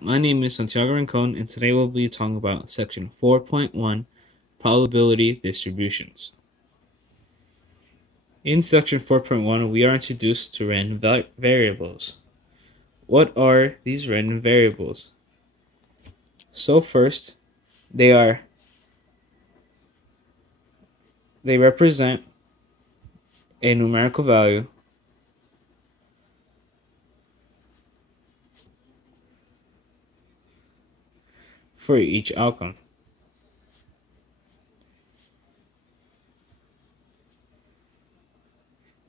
My name is Santiago Rincon, and today we'll be talking about section 4.1, probability distributions. In section 4.1, we are introduced to random variables. What are these random variables? So first, they represent a numerical value for each outcome.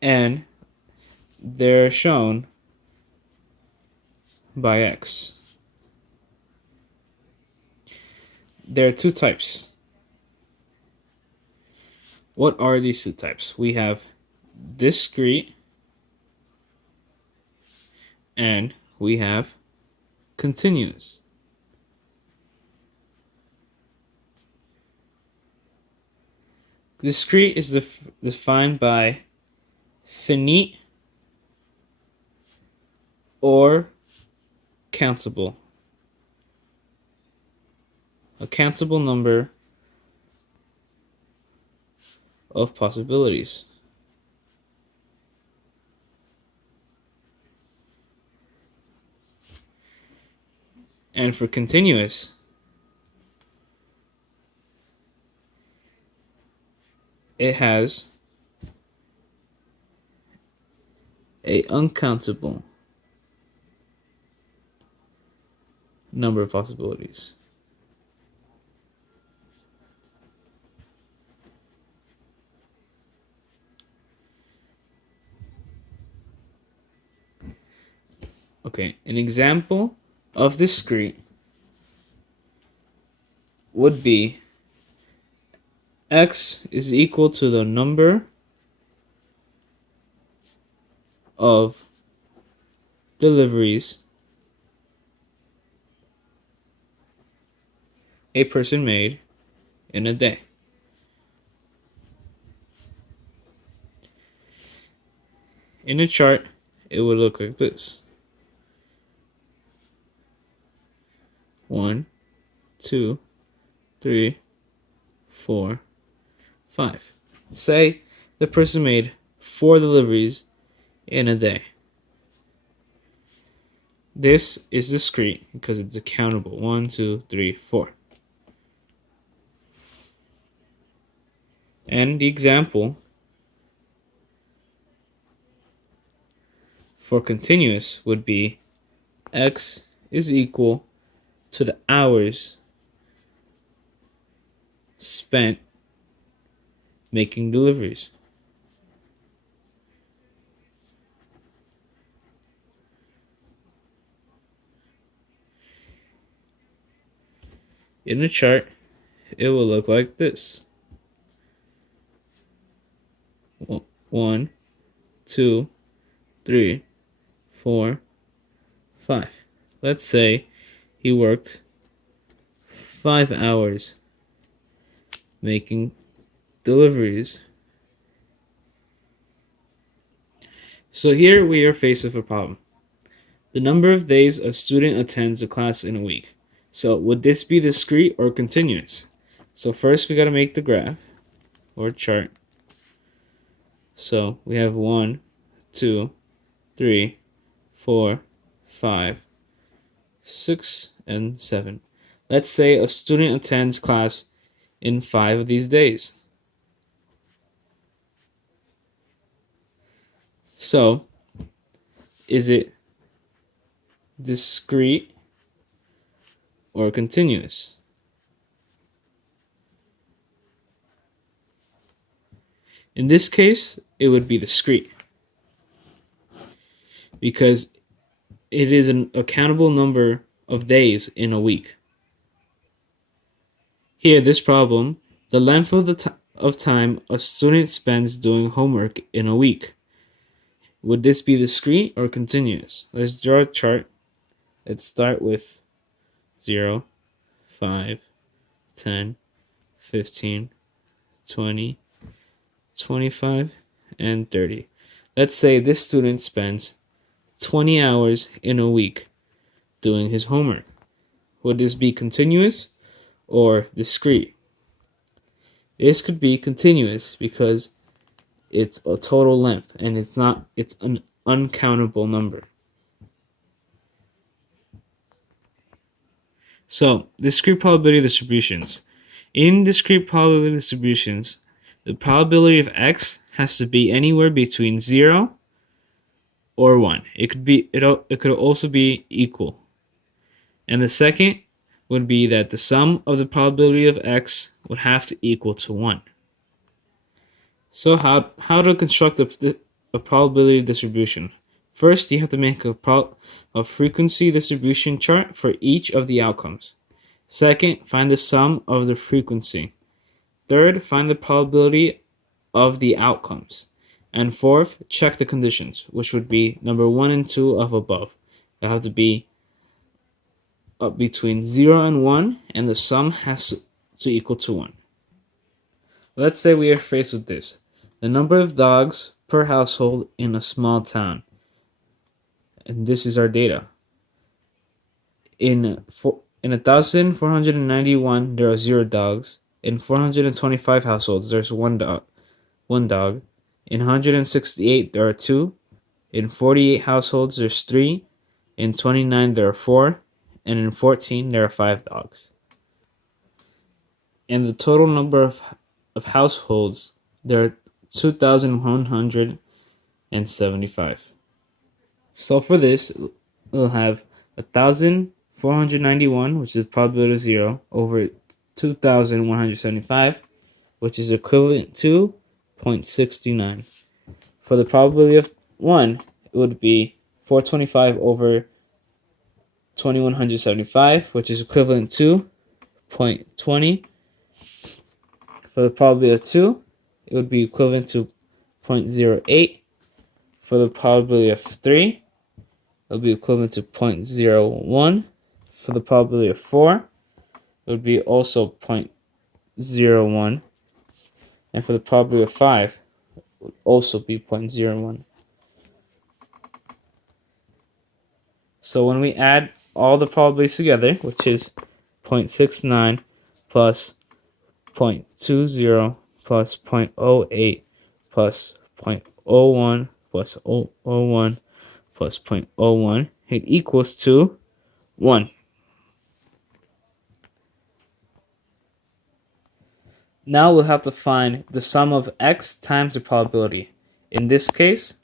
And they're shown by x. There are two types. What are these two types? We have discrete and we have continuous. Discrete is defined by finite or countable. A countable number of possibilities. And for continuous, it has a uncountable number of possibilities. Okay, an example of discrete would be x is equal to the number of deliveries a person made in a day. In a chart, it would look like this. 1, 2, 3, 4, 5. Say the person made 4 deliveries in a day. This is discrete because it's countable. 1, 2, 3, 4. And the example for continuous would be x is equal to the hours spent making deliveries. In a chart, it will look like this. 1, 2, 3, 4, 5. Let's say he worked 5 hours making deliveries. So here we are faced with a problem. The number of days a student attends a class in a week. So would this be discrete or continuous? So first we got to make the graph or chart. So we have 1, 2, 3, 4, 5, 6, and 7. Let's say a student attends class in 5 of these days. So is it discrete or continuous? In this case, it would be discrete because it is an accountable number of days in a week. Here, this problem, the length of of time a student spends doing homework in a week. Would this be discrete or continuous? Let's draw a chart. Let's start with 0, 5, 10, 15, 20, 25, and 30. Let's say this student spends 20 hours in a week doing his homework. Would this be continuous or discrete? This could be continuous because it's a total length and it's an uncountable number. So, discrete probability distributions. In discrete probability distributions, the probability of x has to be anywhere between 0 or 1. It could also be equal. And the second would be that the sum of the probability of x would have to equal to 1. So how to construct a probability distribution? First, you have to make a frequency distribution chart for each of the outcomes. Second, find the sum of the frequency. Third, find the probability of the outcomes. And fourth, check the conditions, which would be number 1 and 2 of above. They have to be between 0 and 1, and the sum has to equal to 1. Let's say we are faced with this. The number of dogs per household in a small town. And this is our data. In 1,491, there are 0 dogs. In 425 households, there's one dog. In 168, there are 2. In 48 households, there's 3. In 29, there are 4. And in 14, there are 5 dogs. And the total number of households, there are 2,175. So for this, we'll have 1,491, which is probability of 0, over 2,175, which is equivalent to 0.69. For the probability of 1, it would be 425 over 2,175, which is equivalent to 0.20. For the probability of 2, it would be equivalent to 0.08. For the probability of 3, it would be equivalent to 0.01. For the probability of 4, it would be also 0.01. And for the probability of 5, it would also be 0.01. So when we add all the probabilities together, which is 0.69 plus 0.20 plus 0.08 plus 0.01 plus 0.01 plus 0.01, it equals to 1. Now we'll have to find the sum of x times the probability. In this case,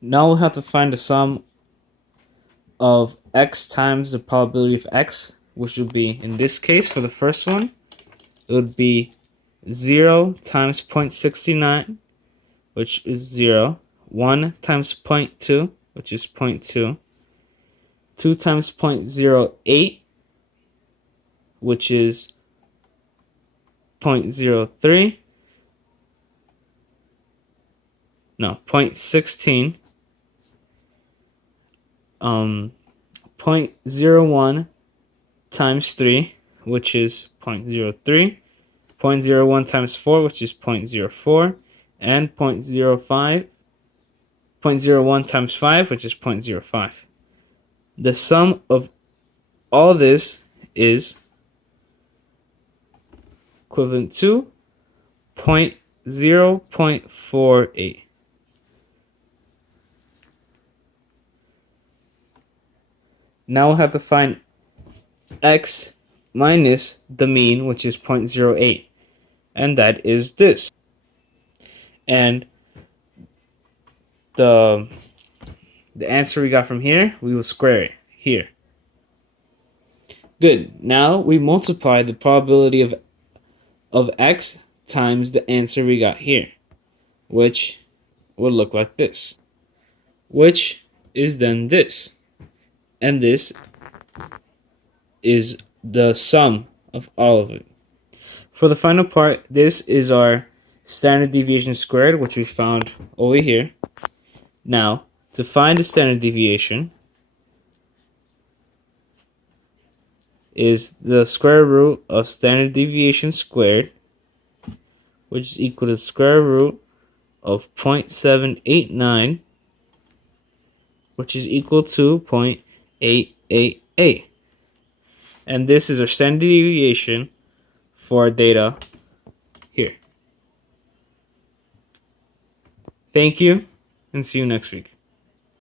now we'll have to find the sum of x times the probability of x, which would be, in this case, for the first one, it would be 0 times 0.69, which is 0, 1 times 0.2, which is 0.2, 2 times 0.08, which is 0.03, no, 0.16, 0.01 times 3, which is 0.03, 0.01 times 4, which is 0.04, and 0.01 times 5, which is 0.05. The sum of all this is equivalent to 0.48. Now we'll have to find x minus the mean, which is 0.08, and that is this. And the answer we got from here, we will square it here. Good. Now we multiply the probability of x times the answer we got here, which would look like this, which is then this. And this is the sum of all of it. For the final part, this is our standard deviation squared, which we found over here. Now, to find the standard deviation is the square root of standard deviation squared, which is equal to the square root of 0.789, which is equal to 0.8 888. And this is our standard deviation for our data here. Thank you, and see you next week.